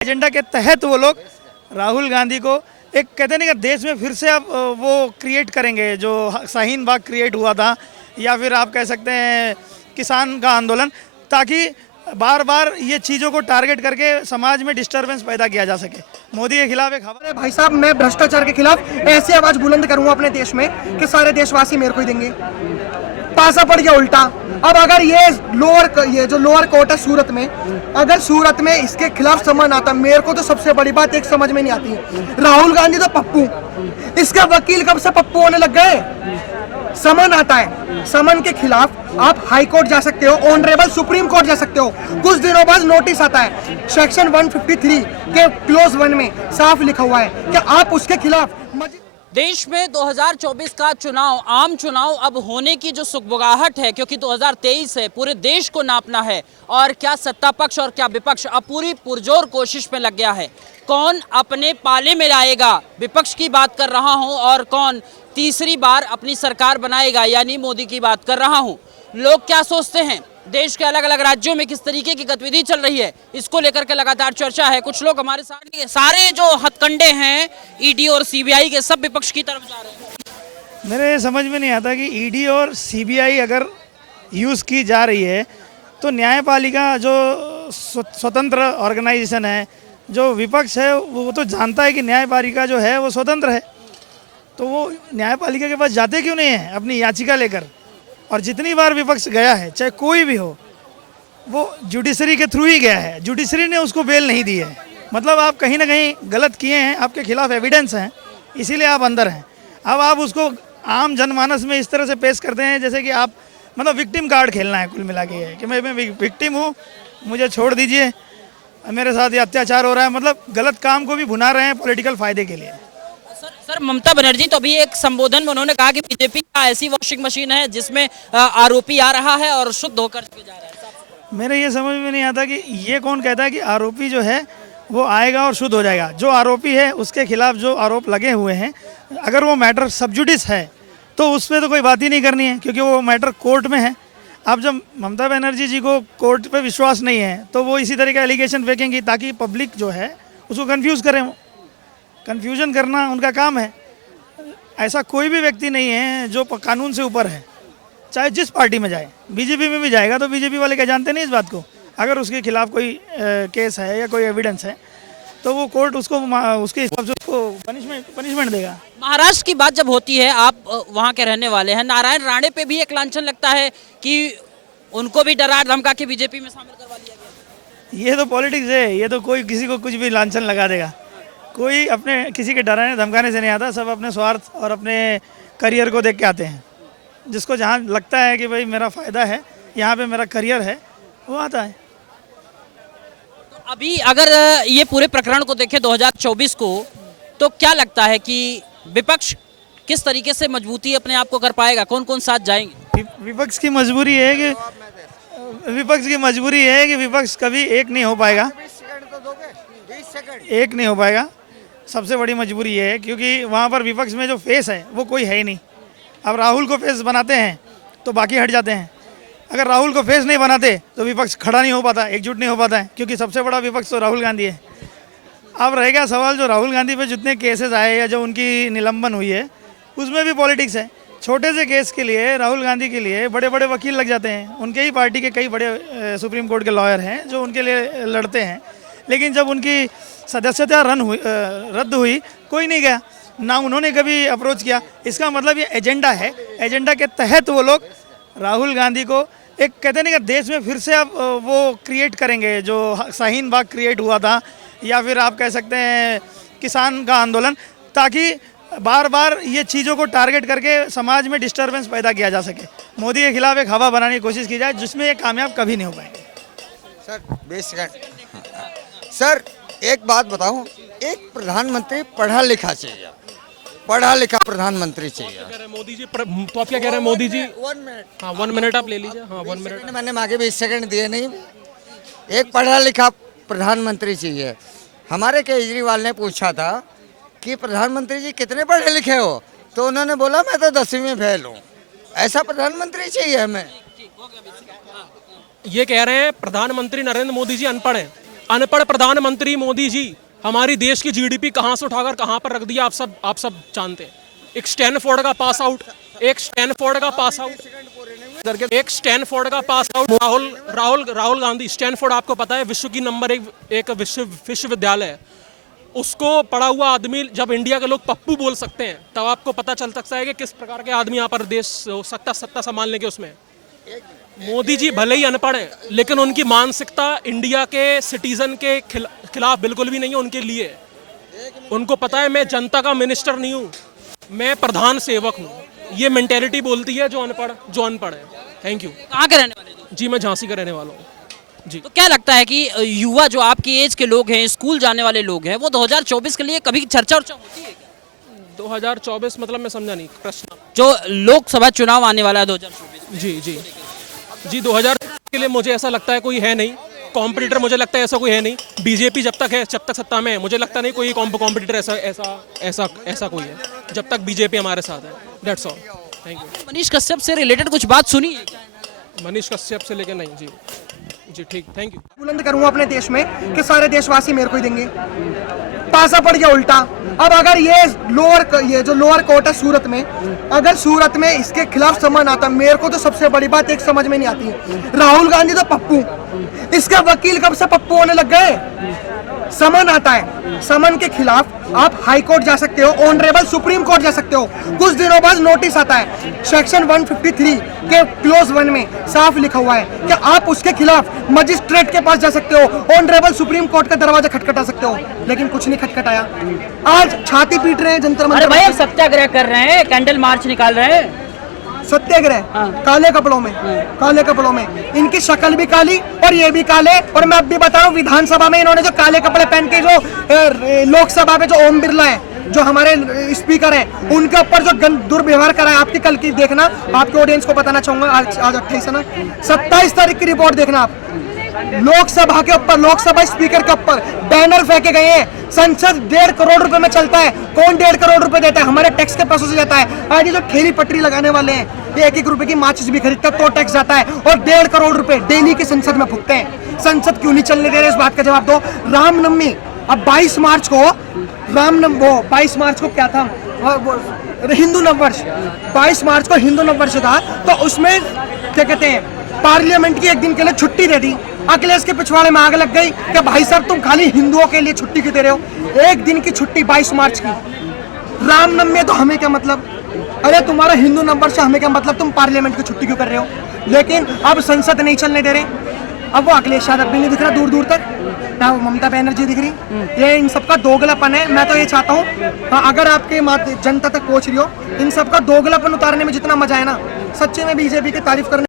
Agenda के तहत वो लोग राहुल गांधी को एक कहते नहीं कि देश में फिर से अब वो क्रिएट करेंगे जो शाहीन बाग क्रिएट हुआ था, या फिर आप कह सकते हैं किसान का आंदोलन, ताकि बार बार ये चीज़ों को टारगेट करके समाज में डिस्टरबेंस पैदा किया जा सके। मोदी के खिलाफ एक खबर है। भाई साहब, मैं भ्रष्टाचार के खिलाफ ऐसी आवाज बुलंद करूंगा अपने देश में कि सारे देशवासी मेरे को ही देंगे। पासा पड़ गया उल्टा। अब अगर ये जो लोअर कोर्ट है सूरत में, अगर सूरत में इसके खिलाफ समन आता, मेरे को तो सबसे बड़ी बात एक समझ में नहीं आती, राहुल गांधी तो पप्पू, इसका वकील कब से पप्पू होने लग गए। समन आता है, समन के खिलाफ आप हाई कोर्ट जा सकते हो, ऑनरेबल सुप्रीम कोर्ट जा सकते हो। कुछ दिनों बाद नोटिस आता है, सेक्शन 153 के क्लोज 1 में साफ लिखा हुआ है कि आप उसके खिलाफ देश में 2024 का चुनाव, आम चुनाव अब होने की जो सुगबुगाहट है, क्योंकि 2023 है, पूरे देश को नापना है। और क्या सत्ता पक्ष और क्या विपक्ष अब पूरी पुरजोर कोशिश में लग गया है। कौन अपने पाले में लाएगा, विपक्ष की बात कर रहा हूं, और कौन तीसरी बार अपनी सरकार बनाएगा, यानी मोदी की बात कर रहा हूं। लोग क्या सोचते हैं, देश के अलग अलग राज्यों में किस तरीके की गतिविधि चल रही है, इसको लेकर के लगातार चर्चा है। कुछ लोग हमारे साथ, सारे जो हथकंडे हैं ईडी और सीबीआई के, सब विपक्ष की तरफ जा रहे हैं। मेरे समझ में नहीं आता कि ईडी और सीबीआई अगर यूज़ की जा रही है तो न्यायपालिका जो स्वतंत्र ऑर्गेनाइजेशन है, जो विपक्ष है, वो तो जानता है कि न्यायपालिका जो है वो स्वतंत्र है, तो वो न्यायपालिका के पास जाते क्यों नहीं है अपनी याचिका लेकर। और जितनी बार विपक्ष गया है, चाहे कोई भी हो, वो जुडिशरी के थ्रू ही गया है, जुडिशरी ने उसको बेल नहीं दी है। मतलब आप कहीं ना कहीं गलत किए हैं, आपके खिलाफ एविडेंस हैं, इसीलिए आप अंदर हैं। अब आप उसको आम जनमानस में इस तरह से पेश करते हैं जैसे कि आप मतलब विक्टिम कार्ड खेलना है कुल मिला के, कि मैं विक्टिम हूँ, मुझे छोड़ दीजिए, मेरे साथ ये अत्याचार हो रहा है। मतलब गलत काम को भी भुना रहे हैं पॉलिटिकल फ़ायदे के लिए। सर, ममता बनर्जी तो अभी एक संबोधन में उन्होंने कहा कि बीजेपी का ऐसी वॉशिंग मशीन है जिसमें आरोपी आ रहा है और शुद्ध होकर जा रहा है। मेरे ये समझ में नहीं आता कि ये कौन कहता है कि आरोपी जो है वो आएगा और शुद्ध हो जाएगा। जो आरोपी है उसके खिलाफ जो आरोप लगे हुए हैं, अगर वो मैटर सब जुडिस है तो उस पर तो कोई बात ही नहीं करनी है, क्योंकि वो मैटर कोर्ट में है। अब जब ममता बनर्जी जी को कोर्ट पे विश्वास नहीं है तो वो इसी तरह का एलिगेशन फेंकेंगी ताकि पब्लिक जो है उसको कंफ्यूज करें। वो कन्फ्यूजन करना उनका काम है। ऐसा कोई भी व्यक्ति नहीं है जो कानून से ऊपर है, चाहे जिस पार्टी में जाए। बीजेपी में भी जाएगा तो बीजेपी वाले क्या जानते नहीं इस बात को। अगर उसके खिलाफ कोई केस है या कोई एविडेंस है तो वो कोर्ट उसको उसके हिसाब से उसको पनिशमेंट देगा। महाराष्ट्र की बात जब होती है, आप वहाँ के रहने वाले हैं, नारायण राणे पे भी एक लांछन लगता है कि उनको भी डरा धमका के बीजेपी में शामिल करवा लिया गया। ये तो पॉलिटिक्स है, ये तो कोई किसी को कुछ भी लांछन लगा देगा। कोई अपने किसी के डराने धमकाने से नहीं आता, सब अपने स्वार्थ और अपने करियर को देख के आते हैं। जिसको जहाँ लगता है कि भाई मेरा फ़ायदा है, यहाँ पे मेरा करियर है, वो आता है। तो अभी अगर ये पूरे प्रकरण को देखें 2024 को, तो क्या लगता है कि विपक्ष किस तरीके से मजबूती अपने आप को कर पाएगा, कौन कौन साथ जाएंगे? विपक्ष की मजबूरी है कि विपक्ष कभी एक नहीं हो पाएगा, एक नहीं हो पाएगा। सबसे बड़ी मजबूरी ये है क्योंकि वहाँ पर विपक्ष में जो फेस है वो कोई है ही नहीं। अब राहुल को फेस बनाते हैं तो बाकी हट जाते हैं। अगर राहुल को फेस नहीं बनाते तो विपक्ष खड़ा नहीं हो पाता, एकजुट नहीं हो पाता है, क्योंकि सबसे बड़ा विपक्ष तो राहुल गांधी है। अब रहेगा सवाल जो राहुल गांधी पे जितने केसेस आए या जो उनकी निलंबन हुई है उसमें भी पॉलिटिक्स है। छोटे से केस के लिए राहुल गांधी के लिए बड़े बड़े वकील लग जाते हैं। उनके ही पार्टी के कई बड़े सुप्रीम कोर्ट के लॉयर हैं जो उनके लिए लड़ते हैं, लेकिन जब उनकी सदस्यता रद्द हुई कोई नहीं गया, ना उन्होंने कभी अप्रोच किया। इसका मतलब ये एजेंडा है, एजेंडा के तहत वो लोग राहुल गांधी को एक कहते नहीं कि देश में फिर से अब वो क्रिएट करेंगे जो शाहीन बाग क्रिएट हुआ था, या फिर आप कह सकते हैं किसान का आंदोलन, ताकि बार बार ये चीज़ों को टारगेट करके समाज में डिस्टरबेंस पैदा किया जा सके। मोदी के खिलाफ एक हवा बनाने की कोशिश की जाए जिसमें ये कामयाब कभी नहीं हो पाएंगे। Sir 20 second. सर एक बात बताऊं, एक प्रधानमंत्री पढ़ा लिखा चाहिए, पढ़ा लिखा प्रधानमंत्री चाहिए। मोदी जी तो आप क्या कह रहे हैं? मोदी जी 1 मिनट, हाँ 1 मिनट आप ले लीजिए। हाँ 1 मिनट मैंने मांगे 20 सेकंड दिए नहीं। एक पढ़ा लिखा प्रधानमंत्री चाहिए। हमारे केजरीवाल ने पूछा था कि प्रधानमंत्री जी कितने पढ़े लिखे हो, तो उन्होंने बोला मैं तो 10वीं में फेल हूँ। ऐसा प्रधानमंत्री चाहिए हमें। ये कह रहे हैं प्रधानमंत्री नरेंद्र मोदी जी अनपढ़ हैं। अनपढ़ प्रधानमंत्री मोदी जी हमारी देश की जीडीपी कहां से उठाकर कहां पर रख दिया आप सब जानते हैं। एक स्टैनफोर्ड का pass out Rahul Gandhi. Stanford आपको पता है विश्व की नंबर एक विश्वविद्यालय है। उसको पढ़ा हुआ आदमी जब इंडिया के लोग पप्पू बोल सकते हैं तब आपको पता चल सकता है कि किस प्रकार के आदमी यहाँ पर देश सत्ता संभालने के उसमें। मोदी जी भले ही अनपढ़ है लेकिन उनकी मानसिकता इंडिया के सिटीजन के खिलाफ बिल्कुल भी नहीं है, उनके लिए। उनको पता है मैं जनता का मिनिस्टर नहीं हूँ, मैं प्रधान सेवक हूँ। ये मेंटेलिटी बोलती है जो अनपढ़ है। Thank you. कहाँ के रहने वाले हो? जी मैं झांसी का रहने वाला हूँ जी। तो क्या लगता है कि युवा जो आपकी एज के लोग हैं, स्कूल जाने वाले लोग हैं, वो 2024 के लिए कभी चर्चा होती है क्या? 2024 मतलब मैं समझा नहीं प्रश्न। जो लोकसभा चुनाव आने वाला है 2024 में। जी 2000 के लिए मुझे ऐसा लगता है कोई है नहीं कॉम्पिटिटर। मुझे लगता है ऐसा कोई है नहीं। बीजेपी जब तक सत्ता में है मुझे लगता नहीं कोई कॉम्पिटिटर ऐसा कोई है जब तक बीजेपी हमारे साथ है। That's all. Thank you. Manish Kashyap से रिलेटेड कुछ बात सुनी है क्या? मनीष कश्यप से लेके नहीं जी ठीक। Thank you. बुलंद करूंगा अपने देश में कि सारे देशवासी मेरे को ही देंगे। पासा पड़ गया उल्टा। अब अगर ये जो लोअर कोर्ट है सूरत में, अगर सूरत में इसके खिलाफ समन आता, मेरे को तो सबसे बड़ी बात एक समझ में नहीं आती है, राहुल गांधी तो पप्पू, इसका वकील कब से पप्पू होने लग गए? समन आता है, समन के खिलाफ आप हाई कोर्ट जा सकते हो, ऑनरेबल सुप्रीम कोर्ट जा सकते हो। कुछ दिनों बाद नोटिस आता है, सेक्शन 153 के क्लोज 1 में साफ लिखा हुआ है कि आप उसके खिलाफ मजिस्ट्रेट के पास जा सकते हो, ऑनरेबल सुप्रीम कोर्ट का दरवाजा खटखटा सकते हो। लेकिन कुछ नहीं खटखटाया। आज छाती पीट रहे हैं जंतर मंतर। अरे भाई अब सत्याग्रह कर रहे हैं, कैंडल मार्च निकाल रहे हैं। सत्याग्रह काले कपड़ों में इनकी शक्ल भी काली और ये भी काले। और मैं अब भी बता रहा हूँ, विधानसभा में इन्होंने जो काले कपड़े पहन के जो लोकसभा में जो ओम बिरला है, जो हमारे स्पीकर हैं, उनके ऊपर जो दुर्व्यवहार करा है, आपकी कल की देखना, आपके ऑडियंस को बताना चाहूंगा। आज 28 है ना, 27 तारीख की रिपोर्ट देखना आप। लोकसभा के ऊपर, लोकसभा स्पीकर के ऊपर बैनर फेंके गए हैं। संसद 1.5 करोड़ रुपए में चलता है। कौन 1.5 करोड़ रुपए देता है? हमारे टैक्स के पैसों से जाता है। आज ये जो ठेली पटरी लगाने वाले हैं, ये 1-1 रुपए की माचिस भी खरीदते हैं तो टैक्स जाता है, और 1.5 करोड़ रुपए डेली की संसद में फूकते हैं। संसद क्यों नहीं चलने दे रहे, इस बात का जवाब दो। रामनवमी, अब 22 मार्च को क्या था, हिंदू नववर्ष, 22 मार्च को हिंदू नववर्ष था, तो उसमें क्या कहते हैं, पार्लियामेंट की एक दिन के लिए छुट्टी दे दी। अखिलेश के पिछवाड़े में आग लग गई कि भाई साहब तुम खाली हिंदुओं के लिए छुट्टी क्यों दे रहे हो? एक दिन की छुट्टी 22 मार्च की। रामनवमी तो हमें क्या मतलब? अरे तुम्हारा हिंदू नववर्ष से हमें क्या मतलब? तुम पार्लियामेंट की छुट्टी क्यों कर रहे हो? लेकिन अब संसद नहीं चलने दे रहे। अब वो अखिलेश यादव भी नहीं दिख रहा दूर दूर तक, ना वो ममता बनर्जी दिख रही। ये इन सबका दोगलापन है। मैं तो ये चाहता हूँ, अगर आपके जनता तक पहुँच रही हो, इन सबका दोगलापन उतारने में जितना मजा है ना, सच्चे में बीजेपी की तारीफ करने